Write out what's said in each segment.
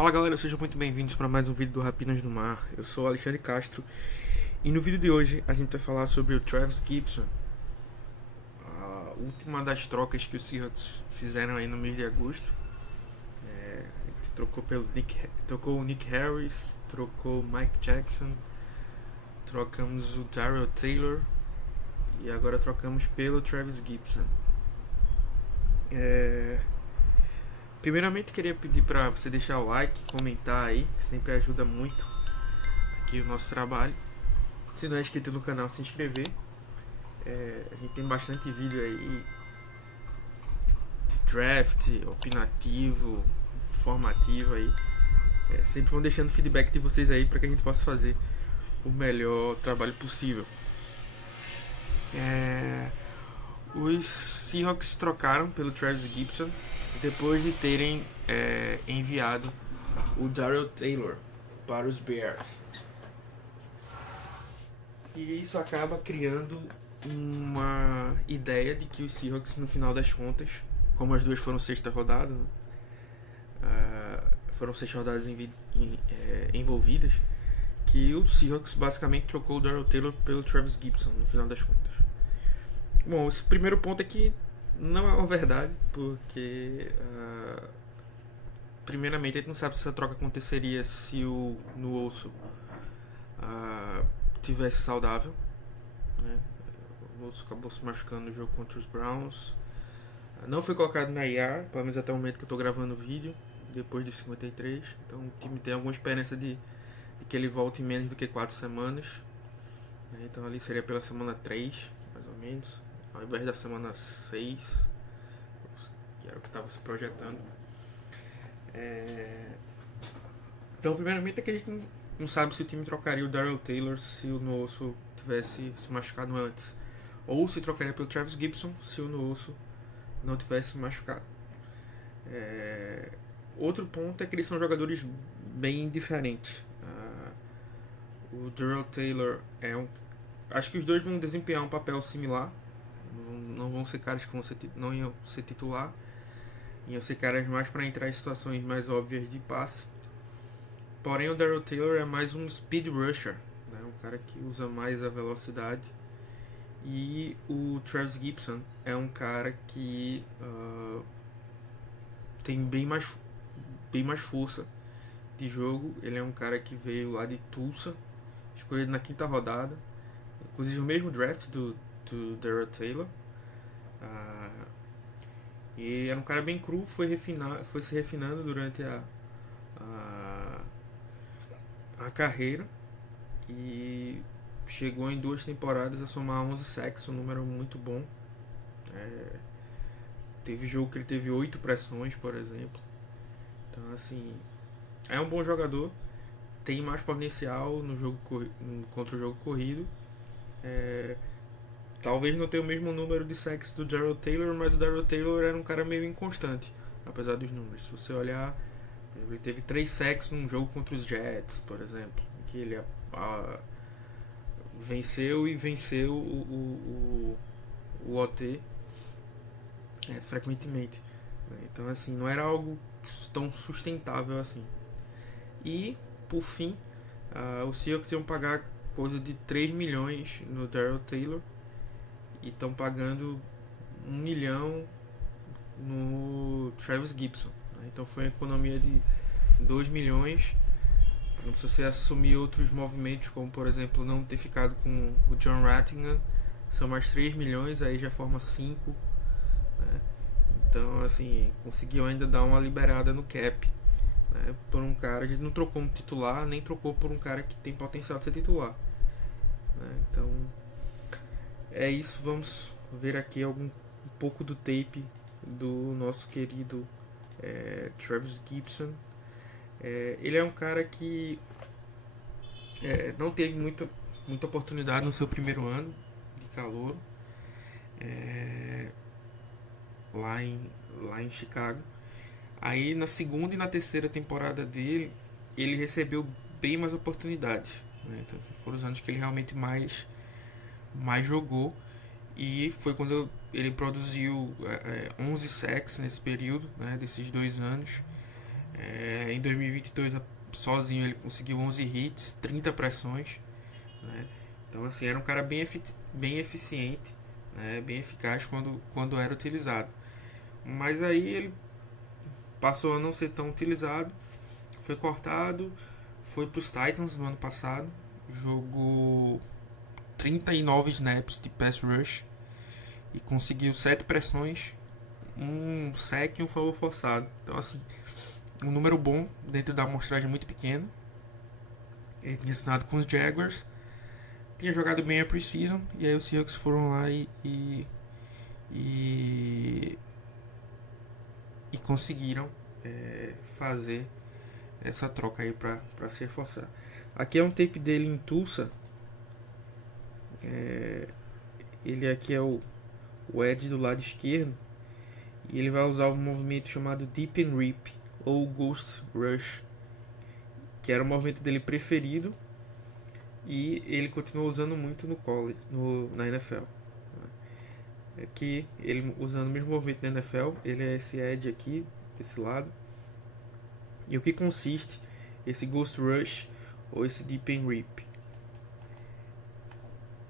Fala galera, sejam muito bem-vindos para mais um vídeo do Rapinas do Mar. Eu sou o Alexandre Castro e no vídeo de hoje a gente vai falar sobre o Travis Gibson, a última das trocas que os Seahawks fizeram aí no mês de agosto. A gente trocou o Nick Harris, trocou o Mike Jackson, trocamos o Darrell Taylor e agora trocamos pelo Travis Gibson. Primeiramente queria pedir para você deixar o like, comentar aí, que sempre ajuda muito aqui o nosso trabalho. Se não é inscrito no canal, se inscrever. A gente tem bastante vídeo aí de draft, opinativo, informativo aí. Sempre vão deixando feedback de vocês aí para que a gente possa fazer o melhor trabalho possível. Os Seahawks trocaram pelo Travis Gibson depois de terem enviado o Darrell Taylor para os Bears. E isso acaba criando uma ideia de que os Seahawks, no final das contas, como as duas foram sexta rodada, foram 6 rodadas envolvidas, que o Seahawks basicamente trocou o Darrell Taylor pelo Travis Gibson, no final das contas. Bom, esse primeiro ponto é que não é uma verdade, porque primeiramente a gente não sabe se essa troca aconteceria se o Nwosu tivesse saudável, né? O Nwosu acabou se machucando no jogo contra os Browns, não foi colocado na IR, pelo menos até o momento que eu estou gravando o vídeo, depois de 53, então o time tem alguma esperança de que ele volte em menos do que 4 semanas, né? Então ali seria pela semana 3, mais ou menos, ao invés da semana 6, que era o que estava se projetando. Então, primeiramente é que a gente não sabe se o time trocaria o Darrell Taylor se o Nwosu tivesse se machucado antes, ou se trocaria pelo Travis Gibson se o Nwosu não tivesse se machucado. Outro ponto é que eles são jogadores bem diferentes. O Darrell Taylor acho que os dois vão desempenhar um papel similar. Não vão ser caras que não iam ser titular, iam ser caras mais para entrar em situações mais óbvias de passe. Porém, o Darrell Taylor é mais um speed rusher, né? Um cara que usa mais a velocidade. E o Travis Gibson é um cara que tem bem mais força de jogo. Ele é um cara que veio lá de Tulsa, escolhido na 5ª rodada, inclusive o mesmo draft do Darrell Taylor. E era um cara bem cru, foi se refinando durante a carreira e chegou em 2 temporadas a somar 11 sacks, um número muito bom. Teve jogo que ele teve 8 pressões, por exemplo. Então, assim, é um bom jogador, tem mais potencial no jogo contra o jogo corrido. Talvez não tenha o mesmo número de sacks do Darrell Taylor, mas o Darrell Taylor era um cara meio inconstante, apesar dos números. Se você olhar, ele teve 3 sacks num jogo contra os Jets, por exemplo, que ele venceu o OT frequentemente. Então, assim, não era algo tão sustentável assim. E, por fim, os Seahawks iam pagar coisa de 3 milhões no Darrell Taylor e estão pagando 1 milhão no Travis Gibson, né? Então foi uma economia de 2 milhões. Se você assumir outros movimentos, como por exemplo não ter ficado com o John Rattingham, são mais 3 milhões, aí já forma 5, né? Então, assim, conseguiu ainda dar uma liberada no cap, né? Por um cara, a gente não trocou um titular, nem trocou por um cara que tem potencial de ser titular, né? Então é isso, vamos ver aqui um pouco do tape do nosso querido Travis Gibson. Ele é um cara que não teve muita oportunidade no seu primeiro ano de calouro lá em Chicago. Aí na segunda e na terceira temporada dele, ele recebeu bem mais oportunidades, né? Então, foram os anos que ele realmente mais jogou, e foi quando ele produziu 11 sacks nesse período, né, desses 2 anos. Em 2022, sozinho, ele conseguiu 11 hits, 30 pressões, né? Então, assim, era um cara bem eficiente, né? Bem eficaz quando era utilizado. Mas aí ele passou a não ser tão utilizado, foi cortado, foi para os Titans no ano passado, jogou 39 snaps de pass rush e conseguiu 7 pressões, um sack e um fumble forçado. Então, assim, um número bom dentro da amostragem muito pequena. Ele tinha assinado com os Jaguars, tinha jogado bem a preseason, e aí os Seahawks foram lá e conseguiram fazer essa troca aí para se reforçar. Aqui é um tape dele em Tulsa. Ele aqui é o edge do lado esquerdo, e ele vai usar um movimento chamado Deep and Rip ou Ghost Rush, que era o movimento dele preferido, e ele continuou usando muito no college, na NFL. Aqui ele usando o mesmo movimento na NFL, ele é esse edge aqui desse lado. E o que consiste esse Ghost Rush ou esse Deep and Rip?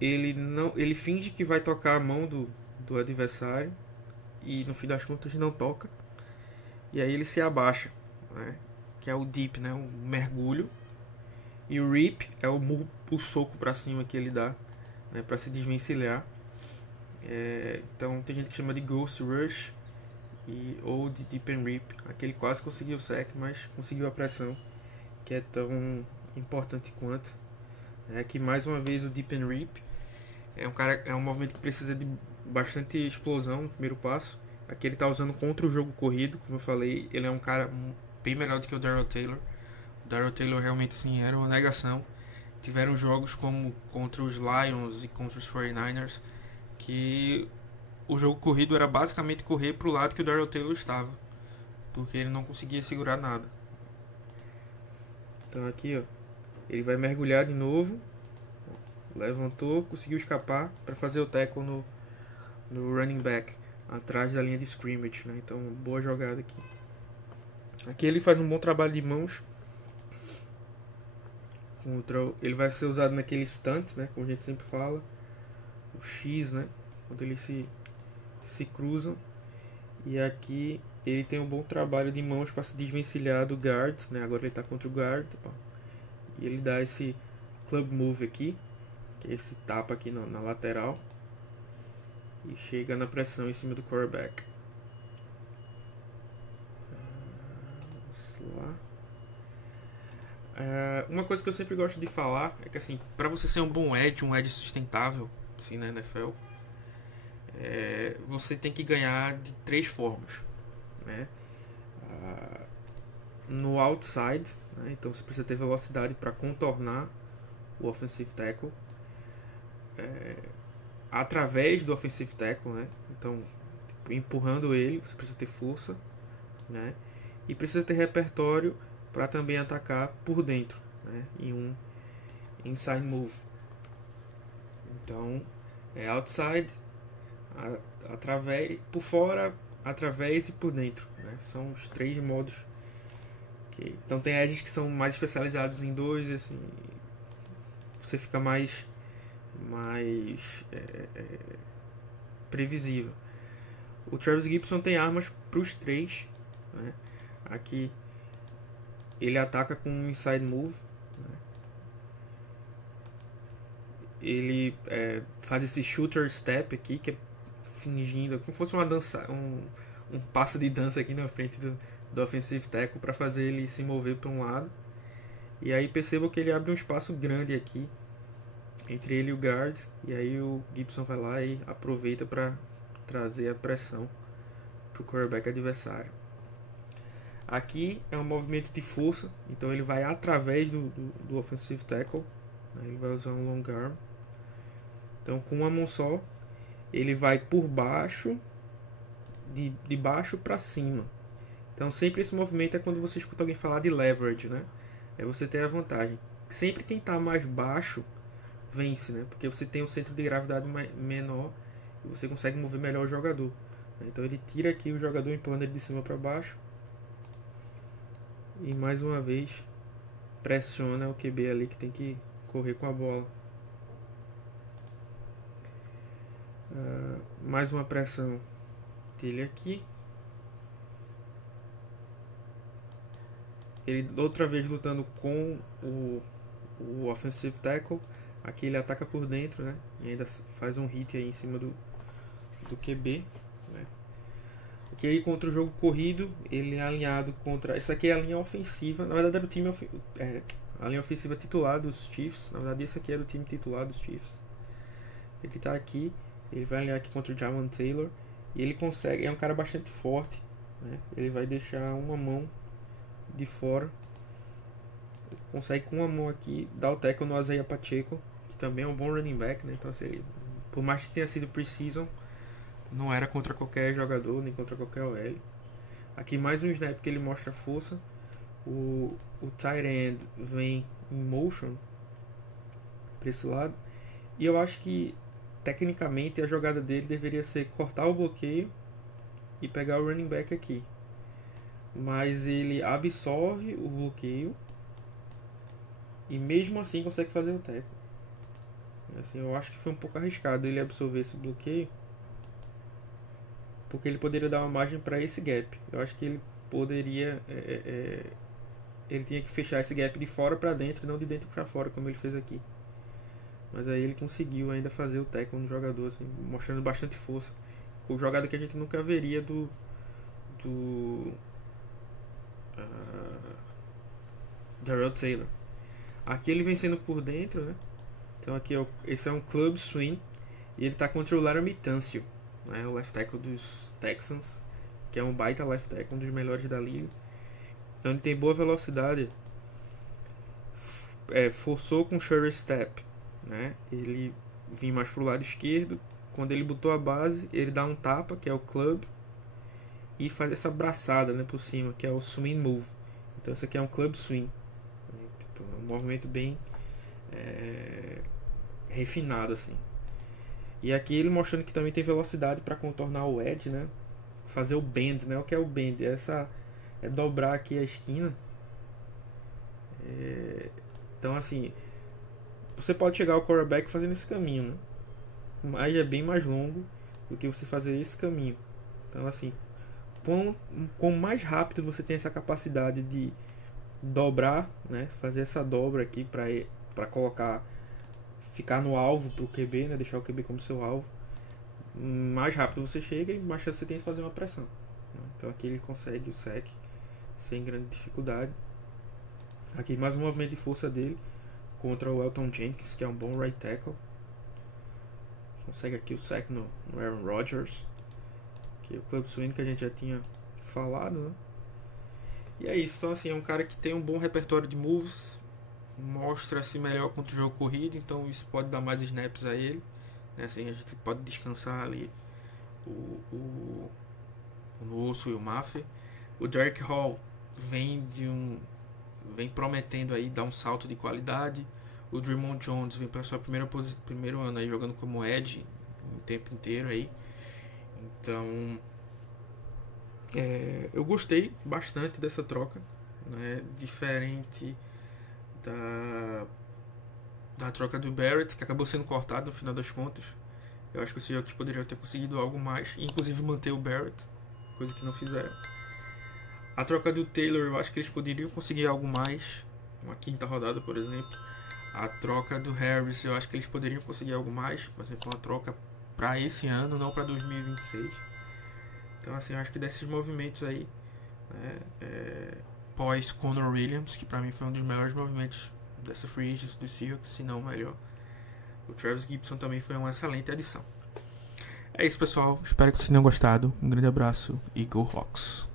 Ele finge que vai tocar a mão do adversário e no fim das contas não toca. E aí ele se abaixa, né? Que é o Deep, né? O mergulho. E o Rip é o soco para cima que ele dá, né? Para se desvencilhar. Então tem gente que chama de Ghost Rush ou de Deep and Rip. Aquele quase conseguiu o sack, mas conseguiu a pressão, que é tão importante quanto. Aqui mais uma vez o Deep and Rip é um movimento que precisa de bastante explosão no primeiro passo. Aqui ele está usando contra o jogo corrido, como eu falei, ele é um cara bem melhor do que o Darrell Taylor. O Darrell Taylor realmente assim, era uma negação. Tiveram jogos como contra os Lions e contra os 49ers que o jogo corrido era basicamente correr para o lado que o Darrell Taylor estava, porque ele não conseguia segurar nada. Então aqui, ó, ele vai mergulhar de novo, levantou, conseguiu escapar para fazer o tackle no running back, atrás da linha de scrimmage, né? Então, boa jogada aqui. Aqui ele faz um bom trabalho de mãos. Ele vai ser usado naquele stunt, né? Como a gente sempre fala, o X, né? Quando eles se cruzam. E aqui ele tem um bom trabalho de mãos para se desvencilhar do guard, né? Agora ele está contra o guard, ó. E ele dá esse club move aqui, que é esse tapa aqui na lateral, e chega na pressão em cima do quarterback. Vamos lá. Uma coisa que eu sempre gosto de falar é que, assim, para você ser um bom edge, um edge sustentável, assim, na NFL, você tem que ganhar de 3 formas, né? No outside, né? Então você precisa ter velocidade para contornar o offensive tackle, através do offensive tackle, né? Então, tipo, empurrando ele, você precisa ter força, né? E precisa ter repertório para também atacar por dentro, né? Em um inside move. Então, outside, através, por fora, através e por dentro, né? São os 3 modos. Então tem edges que são mais especializados em 2, assim, você fica mais previsível. O Travis Gibson tem armas para os 3, né? Aqui ele ataca com um inside move, né? Ele faz esse shooter step aqui, que é fingindo como se fosse uma dança, um passo de dança aqui na frente do offensive tackle para fazer ele se mover para um lado. E aí perceba que ele abre um espaço grande aqui entre ele e o guard, e aí o Gibson vai lá e aproveita para trazer a pressão para o quarterback adversário. Aqui é um movimento de força, então ele vai através do offensive tackle, né? Ele vai usar um long arm. Então com uma mão só ele vai por baixo, de baixo para cima. Então sempre esse movimento é quando você escuta alguém falar de leverage, né? É você ter a vantagem. Sempre quem está mais baixo vence, né? Porque você tem um centro de gravidade menor e você consegue mover melhor o jogador. Então ele tira aqui o jogador empurrando ele de cima para baixo. E mais uma vez pressiona o QB ali que tem que correr com a bola. Mais uma pressão dele aqui. Ele outra vez lutando com o offensive tackle. Aqui ele ataca por dentro, né? E ainda faz um hit aí em cima do QB, né? Aqui aí contra o jogo corrido, ele é alinhado contra... Essa aqui é a linha ofensiva. Na verdade era o time a linha ofensiva titular dos Chiefs. Na verdade esse aqui era o time titular dos Chiefs. Ele tá aqui. Ele vai alinhar aqui contra o Jamon Taylor. E ele consegue... É um cara bastante forte, né? Ele vai deixar uma mão de fora. Consegue com uma mão aqui dar o tackle no Isaiah Pacheco, que também é um bom running back, né? Então, assim, por mais que tenha sido pre-season, não era contra qualquer jogador, nem contra qualquer OL. Aqui mais um snap que ele mostra força. O tight end vem em motion para esse lado. E eu acho que tecnicamente a jogada dele deveria ser cortar o bloqueio e pegar o running back aqui. Mas ele absorve o bloqueio e mesmo assim consegue fazer o tackle. Assim, eu acho que foi um pouco arriscado ele absorver esse bloqueio, porque ele poderia dar uma margem para esse gap. Eu acho que ele poderia ele tinha que fechar esse gap de fora para dentro, não de dentro para fora como ele fez aqui. Mas aí ele conseguiu ainda fazer o tackle no jogador, assim, mostrando bastante força. O jogada que a gente nunca veria do Darrell Taylor. Aqui ele vencendo por dentro, né? Então aqui esse é um club swing e ele está contra o Laramie Tunsil, né? O left tackle dos Texans, que é um baita left tackle, um dos melhores da liga. Então ele tem boa velocidade. Forçou com sure step, né? Ele vinha mais pro lado esquerdo. Quando ele botou a base, ele dá um tapa, que é o club, e faz essa braçada, né, por cima, que é o swing move. Então isso aqui é um club swing, tipo, um movimento bem refinado assim. E aqui ele mostrando que também tem velocidade para contornar o edge, né, fazer o bend, né? O que é o bend? É dobrar aqui a esquina. Então assim, você pode chegar ao quarterback fazendo esse caminho, né? Mas é bem mais longo do que você fazer esse caminho. Então assim, quanto mais rápido você tem essa capacidade de dobrar, né, fazer essa dobra aqui para colocar, ficar no alvo pro QB, né, deixar o QB como seu alvo, mais rápido você chega e mais você tem que fazer uma pressão, né? Então aqui ele consegue o sack sem grande dificuldade. Aqui mais um movimento de força dele contra o Elton Jenkins, que é um bom right tackle. Consegue aqui o sack no Aaron Rodgers, que é o club swing que a gente já tinha falado, né? E é isso. Então assim, é um cara que tem um bom repertório de moves, mostra-se melhor contra o jogo corrido, então isso pode dar mais snaps a ele, né? Assim, a gente pode descansar ali o Nuoso e o Maffer. O Derek Hall vem prometendo aí dar um salto de qualidade. O Dre'Mont Jones vem para sua primeiro ano aí jogando como edge o tempo inteiro aí. Então eu gostei bastante dessa troca, né? Diferente da troca do Barrett, que acabou sendo cortado no final das contas. Eu acho que os Seahawks poderiam ter conseguido algo mais, inclusive manter o Barrett, coisa que não fizeram. A troca do Taylor, eu acho que eles poderiam conseguir algo mais, uma quinta rodada, por exemplo. A troca do Harris, eu acho que eles poderiam conseguir algo mais, por exemplo, uma troca para esse ano, não para 2026. Então, assim, eu acho que desses movimentos aí, né, pós Connor Williams, que para mim foi um dos melhores movimentos dessa free agency dos Seahawks, se não o melhor. O Travis Gibson também foi uma excelente adição. É isso, pessoal. Espero que vocês tenham gostado. Um grande abraço e Go Hawks!